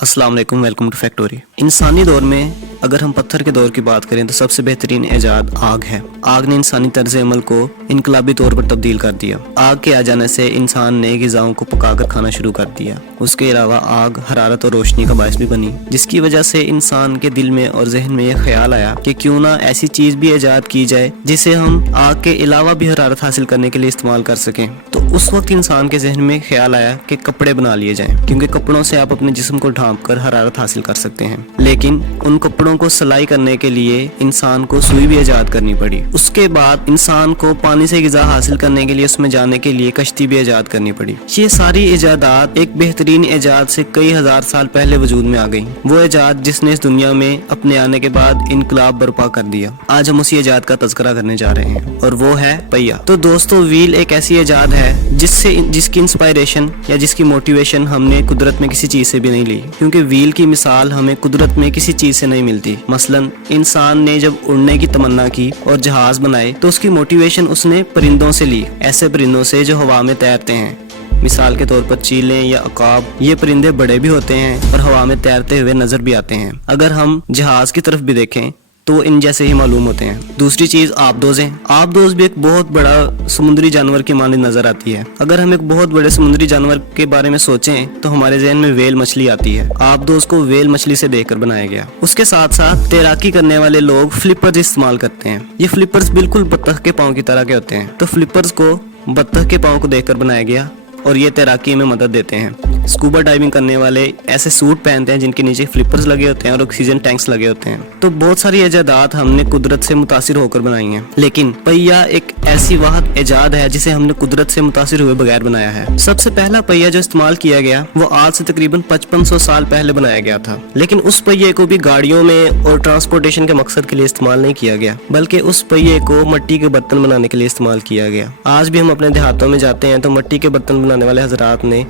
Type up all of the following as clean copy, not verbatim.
अस्सलाम वालेकुम, welcome to फैक्टोरी। इंसानी दौर में अगर हम पत्थर के दौर की बात करें तो सबसे बेहतरीन ईजाद आग है। आग ने इंसानी तर्ज अमल को इनकलाबी तौर पर तब्दील कर दिया। आग के आ जाने से इंसान ने ग़िज़ाओं को पकाकर खाना शुरू कर दिया। उसके अलावा आग हरारत और रोशनी का बायस भी बनी, जिसकी वजह से इंसान के दिल में और जहन में यह ख्याल आया कि क्यों ना ऐसी चीज़ भी ईजाद की जाए जिसे हम आग के अलावा भी हरारत हासिल करने के लिए इस्तेमाल कर सकें। तो उस वक्त इंसान के जहन में ख्याल आया कि कपड़े बना लिए जाएं, क्योंकि कपड़ों से आप अपने जिस्म को ढांप कर हरारत हासिल कर सकते हैं। लेकिन उन कपड़ों को सिलाई करने के लिए इंसान को सुई भी ईजाद करनी पड़ी। उसके बाद इंसान को पानी से ग़िज़ा हासिल करने के लिए उसमें जाने के लिए कश्ती भी ईजाद करनी पड़ी। ये सारी ईजादात एक बेहतरीन ईजाद से कई हजार साल पहले वजूद में आ गई। वो ईजाद जिसने इस दुनिया में अपने आने के बाद इनकलाब बर्पा कर दिया। आज हम उसी ईजाद का तज़किरा करने जा रहे हैं और वो है पहिया। तो दोस्तों, व्हील एक ऐसी ईजाद है जिसकी इंस्पायरेशन या जिसकी मोटिवेशन हमने कुदरत में किसी चीज से भी नहीं ली, क्योंकि व्हील की मिसाल हमें कुदरत में किसी चीज से नहीं मिलती। मसलन इंसान ने जब उड़ने की तमन्ना की और जहाज बनाए तो उसकी मोटिवेशन उसने परिंदों से ली, ऐसे परिंदों से जो हवा में तैरते हैं। मिसाल के तौर पर चीलें या अकाब, ये परिंदे बड़े भी होते हैं और हवा में तैरते हुए नजर भी आते हैं। अगर हम जहाज की तरफ भी देखें तो इन जैसे ही मालूम होते हैं। दूसरी चीज आबदोज है। आबदोज भी एक बहुत बड़ा समुद्री जानवर की मानद नजर आती है। अगर हम एक बहुत बड़े समुद्री जानवर के बारे में सोचें तो हमारे ज़हन में व्हेल मछली आती है। आबदोज को व्हेल मछली से देखकर बनाया गया। उसके साथ साथ तैराकी करने वाले लोग फ्लिपर्स इस्तेमाल करते हैं। ये फ्लिपर्स बिल्कुल बत्तख के पाँव की तरह के होते हैं। तो फ्लिपर्स को बत्तख के पाँव को देखकर बनाया गया और ये तैराकी में मदद देते हैं। स्कूबा डाइविंग करने वाले ऐसे सूट पहनते हैं जिनके नीचे फ्लिपर्स लगे होते हैं और ऑक्सीजन टैंक्स लगे होते हैं। तो बहुत सारी ईजादात हमने कुदरत से मुतासिर होकर बनाई हैं, लेकिन पहिया एक ऐसी वाहिद ईजाद है जिसे हमने कुदरत से मुतासिर हुए बगैर बनाया है। सबसे पहला पहिया जो इस्तेमाल किया गया वो आज से तकरीबन 5500 साल पहले बनाया गया था। लेकिन उस पहिए को भी गाड़ियों में और ट्रांसपोर्टेशन के मकसद के लिए इस्तेमाल नहीं किया गया, बल्कि उस पहिए को मिट्टी के बर्तन बनाने के लिए इस्तेमाल किया गया। आज भी हम अपने देहातों में जाते हैं तो मिट्टी के बर्तन बनाने वाले हजरात ने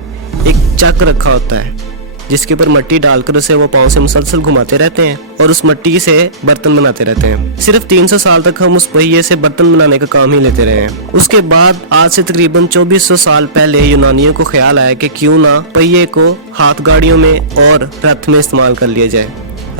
एक चक रखा होता है जिसके ऊपर मिट्टी डालकर उसे वो पाँव से मुसलसल घुमाते रहते हैं और उस मिट्टी से बर्तन बनाते रहते हैं। सिर्फ 300 साल तक हम उस पहिए से बर्तन बनाने का काम ही लेते रहे हैं। उसके बाद आज से तकरीबन 2400 साल पहले यूनानियों को ख्याल आया कि क्यों ना पहिए को हाथ गाड़ियों में और रथ में इस्तेमाल कर लिया जाए।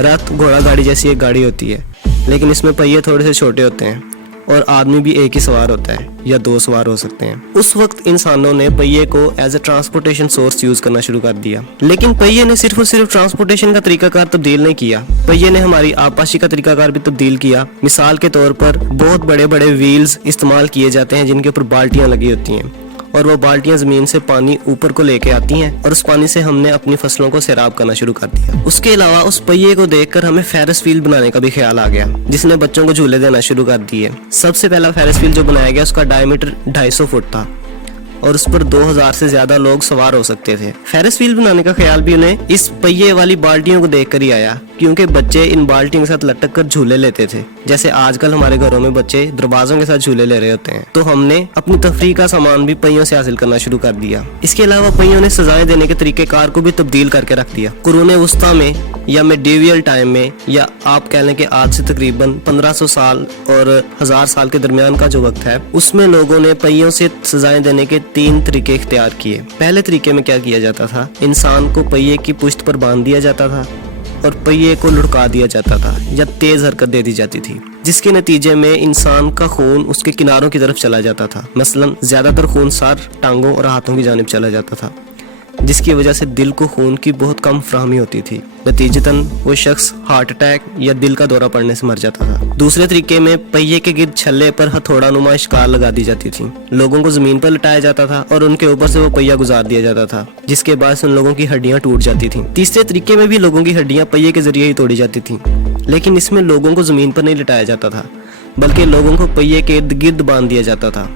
रथ घोड़ा गाड़ी जैसी एक गाड़ी होती है, लेकिन इसमें पहिए थोड़े से छोटे होते हैं और आदमी भी एक ही सवार होता है या 2 सवार हो सकते हैं। उस वक्त इंसानों ने पहिए को as a transportation source use करना शुरू कर दिया। लेकिन पहिए ने सिर्फ और सिर्फ ट्रांसपोर्टेशन का तरीकाकार तब्दील नहीं किया, पहिए ने हमारी आबपाशी का तरीकाकार भी तब्दील किया। मिसाल के तौर पर बहुत बड़े बड़े व्हील्स इस्तेमाल किए जाते हैं जिनके ऊपर बाल्टियां लगी होती हैं और वो बाल्टियां जमीन से पानी ऊपर को लेके आती हैं और उस पानी से हमने अपनी फसलों को सैराब करना शुरू कर दिया। उसके अलावा उस पहिए को देखकर हमें फेरिस व्हील बनाने का भी ख्याल आ गया, जिसने बच्चों को झूले देना शुरू कर दिए। सबसे पहला फेरिस व्हील जो बनाया गया उसका डायमीटर 250 फुट था और उस पर 2000 से ज्यादा लोग सवार हो सकते थे। फेरिस व्हील बनाने का ख्याल भी उन्हें इस पहिए वाली बाल्टियों को देखकर ही आया, क्योंकि बच्चे इन बाल्टियों के साथ लटक कर झूले लेते थे, जैसे आजकल हमारे घरों में बच्चे दरवाजों के साथ झूले ले रहे होते हैं। तो हमने अपनी तफरीह का सामान भी पहियों से हासिल करना शुरू कर दिया। इसके अलावा पहियों ने सजाएं देने के तरीकेकार को भी तब्दील करके रख दिया। कुरूने वस्ता में या मेडिवियल टाइम में, या आप कह लें कि आज से तकरीबन 1500 साल और 1000 साल के दरमियान का जो वक्त है, उसमें लोगों ने पहियों से सजाएं देने के 3 तरीके इख्तियार किए। पहले तरीके में क्या किया जाता था, इंसान को पहिए की पुश्त पर बांध दिया जाता था और पहिए को लुढ़का दिया जाता था या तेज हरकत दे दी जाती थी, जिसके नतीजे में इंसान का खून उसके किनारों की तरफ चला जाता था। मसलन ज्यादातर खून सर, टांगों और हाथों की जानिब चला जाता था, जिसकी वजह से दिल को खून की बहुत कम फराहमी होती थी। नतीजतन वो शख्स हार्ट अटैक या दिल का दौरा पड़ने से मर जाता था। दूसरे तरीके में पहिए के गिर्द छल्ले पर हथौड़ा नुमा शिकार लगा दी जाती थी। लोगों को जमीन पर लटाया जाता था और उनके ऊपर से वो पहिया गुजार दिया जाता था, जिसके बाद उन लोगों की हड्डियां टूट जाती थी। तीसरे तरीके में भी लोगों की हड्डियां पहिए के जरिए ही तोड़ी जाती थी, लेकिन इसमें लोगों को जमीन पर नहीं लटाया जाता था, बल्कि लोगों को पहिए के इर्द गिर्द बांध दिया जाता था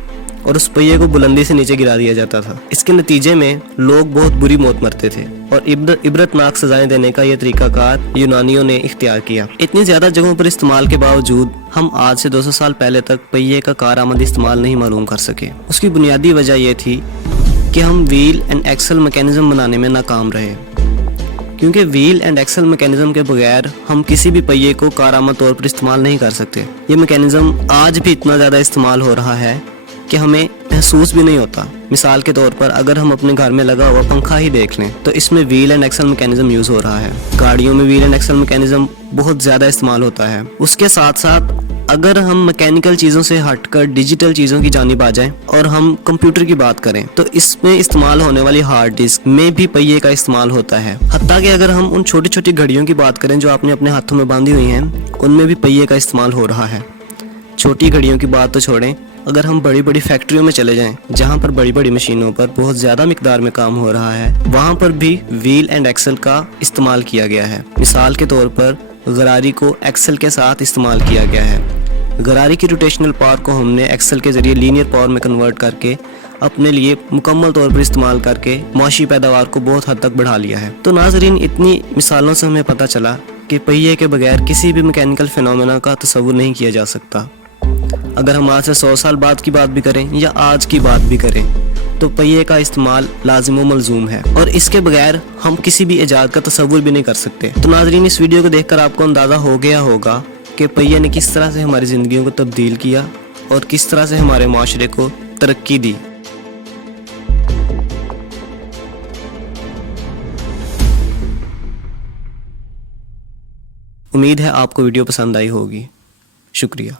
और उस पहिए को बुलंदी से नीचे गिरा दिया जाता था। इसके नतीजे में लोग बहुत बुरी मौत मरते थे और इबरतनाक सजाएं देने का यह तरीकाकार यूनानियों ने इख्तियार किया। इतनी ज्यादा जगहों पर इस्तेमाल के बावजूद हम आज से 200 साल पहले तक पहिए का कारआमद इस्तेमाल नहीं मालूम कर सके। उसकी बुनियादी वजह यह थी कि हम व्हील एंड एक्सल मैकेनिज्म बनाने में नाकाम रहे, क्योंकि व्हील एंड एक्सल मैकेनिज्म के बगैर हम किसी भी पहिए को कारआमद तौर पर इस्तेमाल नहीं कर सकते। ये मैकेनिज्म आज भी इतना ज्यादा इस्तेमाल हो रहा है کہ ہمیں محسوس بھی نہیں ہوتا. مثال کے طور پر اگر ہم اپنے گھر میں لگا ہوا پنکھا ہی دیکھ لیں تو اس میں wheel and axle mechanism use ہو رہا ہے. گاڑیوں میں ویل اینڈ ایکسل میکینزم بہت زیادہ استعمال ہوتا ہے. اس کے ساتھ ساتھ اگر ہم میکینیکل چیزوں سے ہٹ کر ڈیجیٹل چیزوں کی جانب آ جائیں اور ہم کمپیوٹر کی بات کریں تو اس میں استعمال ہونے والی ہارڈ ڈسک میں بھی پہیے کا استعمال ہوتا ہے. حتیٰ کہ اگر ہم ان چھوٹی چھوٹی گھڑیوں کی بات کریں جو آپ نے اپنے ہاتھوں میں باندھی ہوئی ہیں ان میں بھی پہیے کا استعمال ہو رہا ہے. چھوٹی گھڑیوں کی بات تو چھوڑیں, اگر ہم بڑی بڑی فیکٹریوں میں چلے جائیں جہاں پر بڑی بڑی مشینوں پر بہت زیادہ مقدار میں کام ہو رہا ہے, وہاں پر بھی ویل اینڈ ایکسل کا استعمال کیا گیا ہے. مثال کے طور پر غراری کو ایکسل کے ساتھ استعمال کیا گیا ہے. غراری کی روٹیشنل پاور کو ہم نے ایکسل کے ذریعے لینئر پاور میں کنورٹ کر کے اپنے لیے مکمل طور پر استعمال کر کے معاشی پیداوار کو بہت حد تک بڑھا لیا ہے. تو ناظرین, اتنی مثالوں سے ہمیں پتہ چلا کہ پہیے کے بغیر کسی بھی میکینیکل فینومینا کا تصور نہیں کیا جا سکتا. اگر ہم آج سے 100 سال بعد کی بات بھی کریں یا آج کی بات بھی کریں تو پہیے کا استعمال لازم و ملزوم ہے اور اس کے بغیر ہم کسی بھی ایجاد کا تصور بھی نہیں کر سکتے. تو ناظرین, اس ویڈیو کو دیکھ کر آپ کو اندازہ ہو گیا ہوگا کہ پہیے نے کس طرح سے ہماری زندگیوں کو تبدیل کیا اور کس طرح سے ہمارے معاشرے کو ترقی دی. امید ہے آپ کو ویڈیو پسند آئی ہوگی. شکریہ.